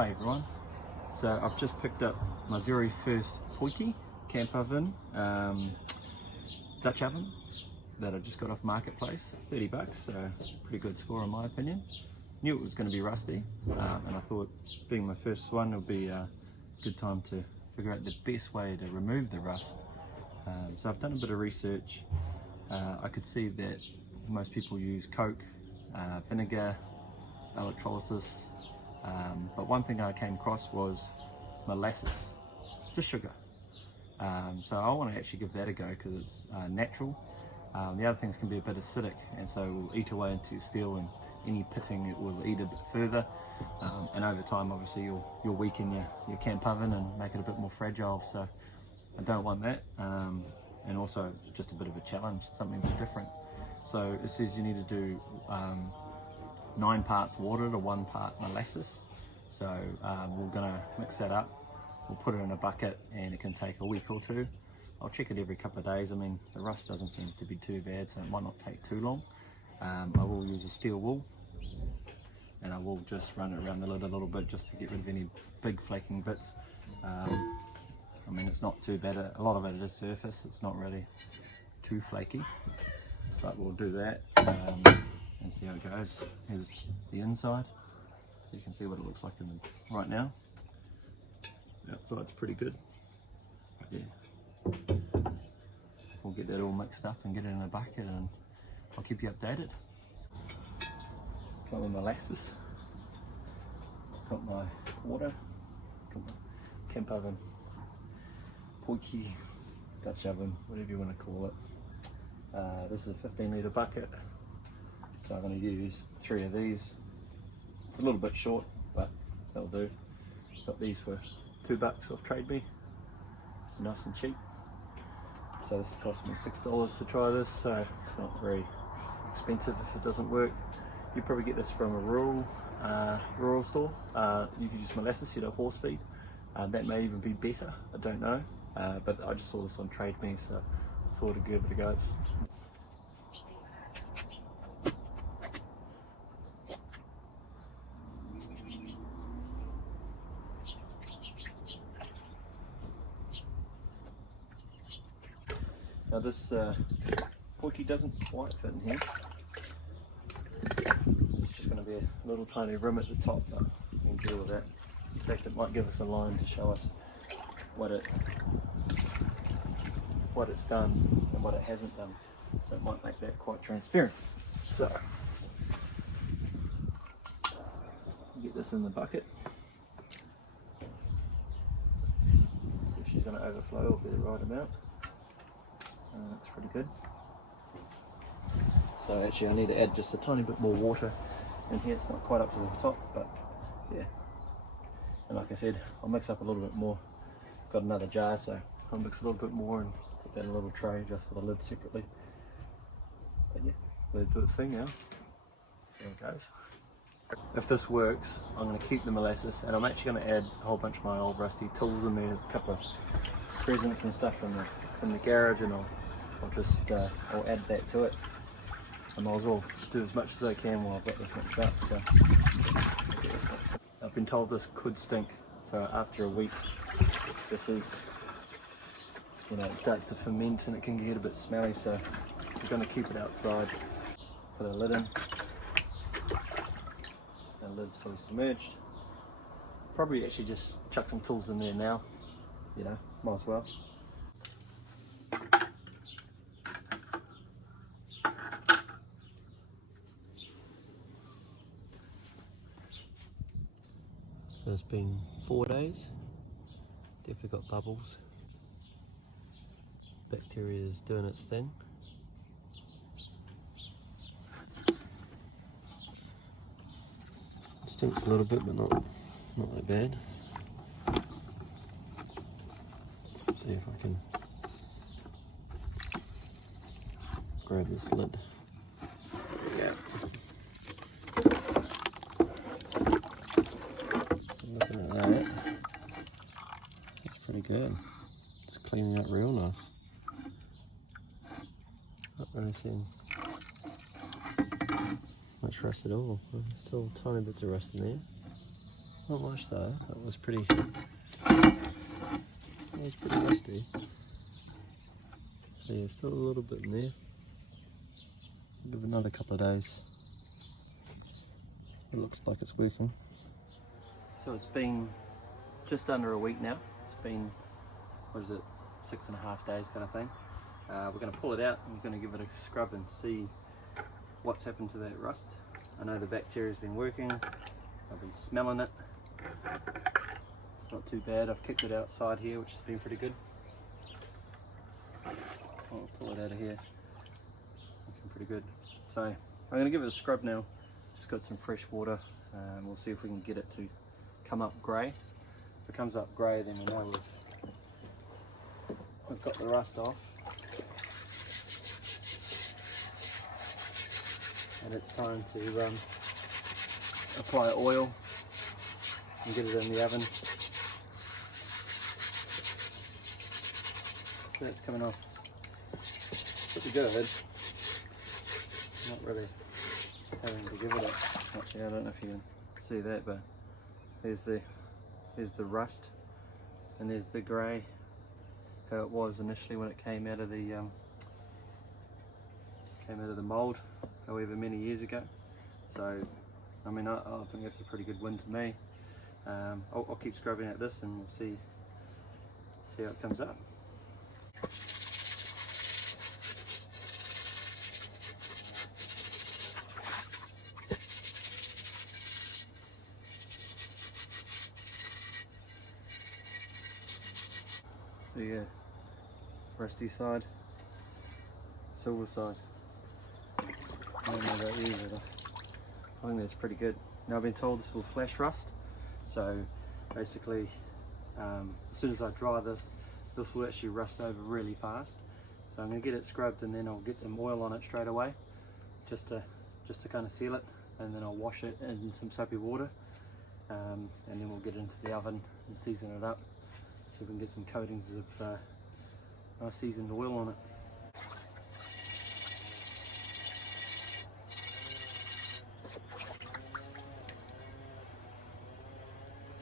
Hi everyone. So I've just picked up my very first Potjie camp oven, Dutch oven that I just got off Marketplace, 30 bucks, so pretty good score in my opinion. Knew it was going to be rusty, and I thought being my first one would be a good time to figure out the best way to remove the rust. So I've done a bit of research. I could see that most people use Coke, vinegar, electrolysis, but one thing I came across was molasses, just sugar. So I want to actually give that a go because it's natural. The other things can be a bit acidic, and so it will eat away into steel, and any pitting it will eat a bit further, and over time obviously you'll weaken your camp oven and make it a bit more fragile, so I don't want that. And also just a bit of a challenge, something a bit different. So it says you need to do 9 parts water to 1 part molasses. So we're going to mix that up. We'll put it in a bucket and it can take a week or two. I'll check it every couple of days. I mean, the rust doesn't seem to be too bad, so it might not take too long. I will use a steel wool, and I will just run it around the lid a little bit just to get rid of any big flaking bits. I mean, it's not too bad. A lot of it is surface. It's not really too flaky, but we'll do that and see how it goes. Here's the inside, so you can see what it looks like right now. The outside's pretty good. Yeah, we'll get that all mixed up and get it in a bucket, and I'll keep you updated. Got my molasses, got my water, got my camp oven, Potjie, Dutch oven, whatever you want to call it. This is a 15-litre bucket, so I'm going to use 3 of these. It's a little bit short, but that'll do. Got these for $2 off Trade Me, nice and cheap. So this cost me $6 to try this, so it's not very expensive if it doesn't work. You probably get this from a rural store. You can use molasses, you know, horse feed. That may even be better, I don't know. But I just saw this on Trade Me, so I thought I'd give it a go. Now this Potjie doesn't quite fit in here. There's just going to be a little tiny rim at the top, but we can deal with that. In fact, it might give us a line to show us what it's done and what it hasn't done. So it might make that quite transparent. So get this in the bucket. If she's going to overflow, it'll be the right amount. That's pretty good. So actually I need to add just a tiny bit more water in here. It's not quite up to the top, but yeah. And like I said, I'll mix up a little bit more. Got another jar, so I'll mix a little bit more and put that in a little tray just for the lid separately. But yeah, let it do its thing now. There it goes. If this works, I'm going to keep the molasses, and I'm actually going to add a whole bunch of my old rusty tools in there, a couple of presents and stuff from the garage, and I'll add that to it. I might as well do as much as I can while I've got this mixed up. So I've been told this could stink, so after a week, this is, you know, it starts to ferment and it can get a bit smelly, so we're going to keep it outside. Put a lid in. The lid's fully submerged. Probably actually just chuck some tools in there now, you know, might as well. So it's been 4 days, definitely got bubbles. Bacteria is doing its thing. Stinks a little bit, but not that bad. Let's see if I can grab this lid. There we go. Looking at that, that's pretty good. It's cleaning up real nice. Not really seeing much rust at all. Still tiny bits of rust in there. Not much though. That was pretty rusty. So yeah, still a little bit in there. Give it another couple of days. It looks like it's working. So it's been just under a week now. It's been, what is it, 6.5 days kind of thing. We're going to pull it out and we're going to give it a scrub and see what's happened to that rust. I know the bacteria's been working. I've been smelling it. It's not too bad. I've kicked it outside here, which has been pretty good. I'll pull it out of here. Looking pretty good. So I'm going to give it a scrub now. Just got some fresh water and we'll see if we can get it to come up grey. If it comes up grey, then we know we've got the rust off. And it's time to apply oil and get it in the oven. That's coming off pretty good. Not really having to give it a, actually I don't know if you can see that, but there's the rust and there's the grey, how it was initially when it came out of the mould however many years ago. So I mean I think that's a pretty good win to me. I'll keep scrubbing at this and we'll see how it comes up. So yeah, rusty side, silver side. I don't know about you, but I think that's pretty good. Now I've been told this will flash rust, so basically as soon as I dry this will actually rust over really fast. So I'm going to get it scrubbed and then I'll get some oil on it straight away, just to kind of seal it, and then I'll wash it in some soapy water, and then we'll get it into the oven and season it up. So we can get some coatings of nice seasoned oil on it.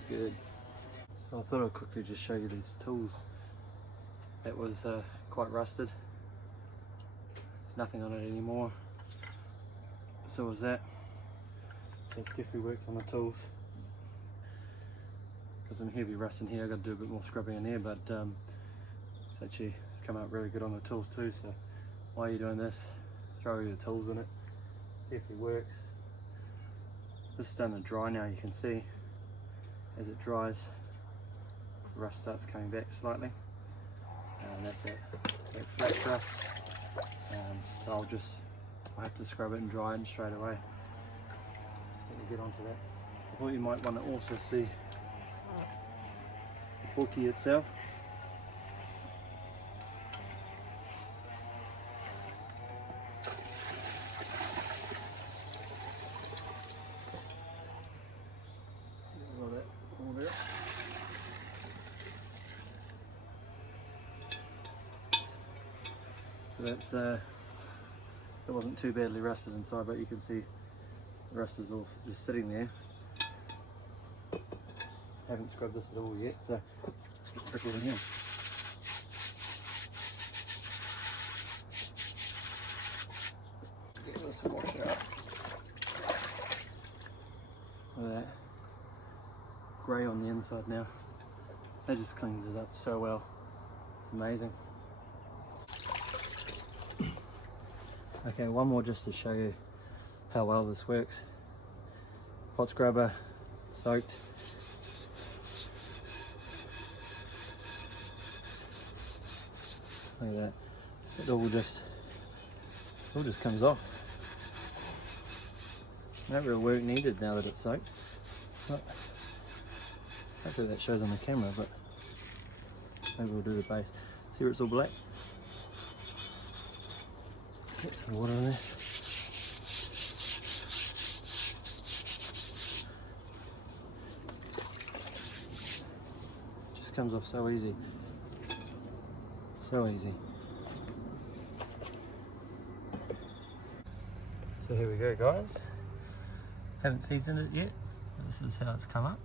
Good. So I thought I'd quickly just show you these tools. That was quite rusted. There's nothing on it anymore. So was that. So it's definitely worked on the tools. Got some heavy rust in here, I've got to do a bit more scrubbing in here, but it's come out really good on the tools too. So while you're doing this, throw your tools in it. Definitely works. This is starting to dry now, you can see as it dries, the rust starts coming back slightly. And that's it, that flash rust. So I'll have to scrub it and dry it straight away. Let me get onto that. I thought you might want to also see the Potjie itself. So that's it wasn't too badly rusted inside, but you can see the rust is all just sitting there. Haven't scrubbed this at all yet, so just trickle in here. Get this washed out. Look at that. Grey on the inside now. That just cleans it up so well. It's amazing. Okay, one more just to show you how well this works. Pot scrubber, soaked. Look at that. It all just comes off. No real work needed now that it's soaked. But hopefully that shows on the camera, but maybe we'll do the base. See where it's all black? Get some water in there. Just comes off so easy. So easy. So here we go, guys. Haven't seasoned it yet. This is how it's come up.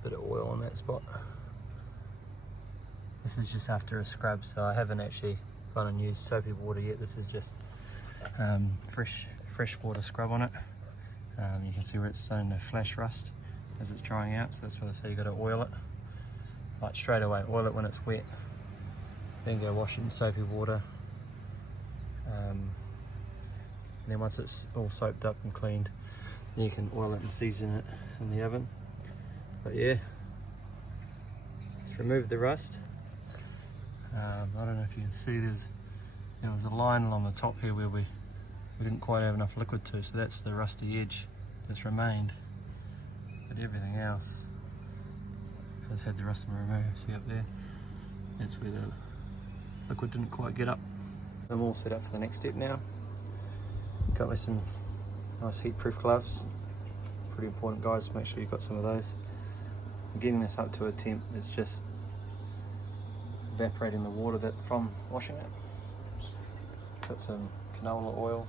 a bit of oil on that spot. This is just after a scrub, so I haven't actually gone and used soapy water yet. This is just fresh water scrub on it. You can see where it's starting to flash rust as it's drying out, so that's why I say you got to oil it. Like straight away, oil it when it's wet, then go wash it in soapy water. And then once it's all soaped up and cleaned, then you can oil it and season it in the oven. But yeah, let's remove the rust. I don't know if you can see, there was a line along the top here where we didn't quite have enough liquid to, so that's the rusty edge that's remained. But everything else has had the rust removed. See up there? That's where the liquid didn't quite get up. I'm all set up for the next step now. Got me some nice heat-proof gloves. Pretty important, guys, make sure you've got some of those. I'm getting this up to a temp that's just evaporating the water from washing it. Put some canola oil.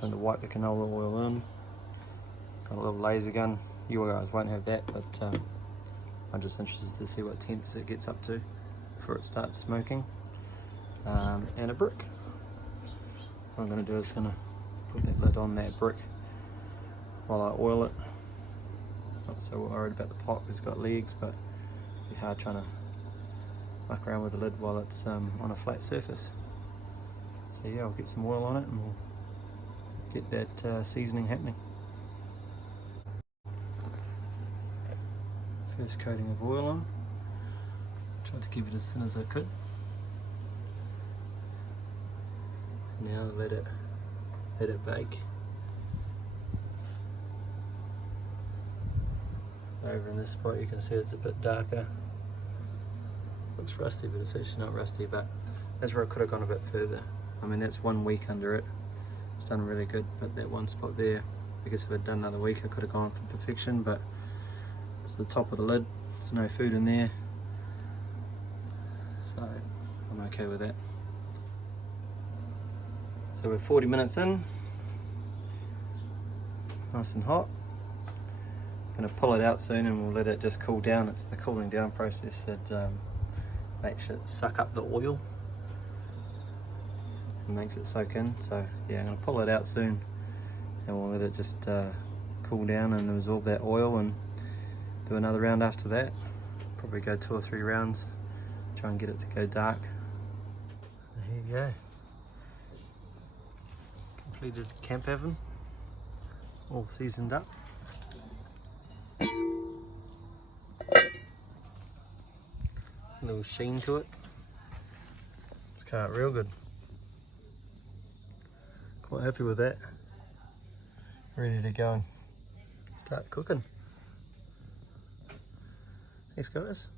Time to wipe the canola oil in. Got a little laser gun. You guys won't have that, but I'm just interested to see what temps it gets up to before it starts smoking. And a brick. What I'm going to do is going to put that lid on that brick while I oil it. Not so worried about the pot because it's got legs, but it'd be hard trying to muck around with the lid while it's on a flat surface. So yeah, I'll get some oil on it and we'll get that seasoning happening. First coating of oil on. Tried to keep it as thin as I could. Now let it bake. Over in this spot you can see it's a bit darker. Looks rusty, but it's actually not rusty, but that's where I could have gone a bit further. I mean, that's 1 week under it. It's done really good, but that one spot there, I guess if I'd done another week I could have gone for perfection, but it's the top of the lid. There's no food in there. So I'm okay with that. So we're 40 minutes in. Nice and hot. Going to pull it out soon and we'll let it just cool down. It's the cooling down process that makes it suck up the oil and makes it soak in. So yeah, I'm going to pull it out soon and we'll let it just cool down and absorb that oil and do another round after that. Probably go 2 or 3 rounds, try and get it to go dark. There you go. Completed camp oven, all seasoned up. A little sheen to it. It's come out real good. Quite happy with that. Ready to go and start cooking. Thanks guys.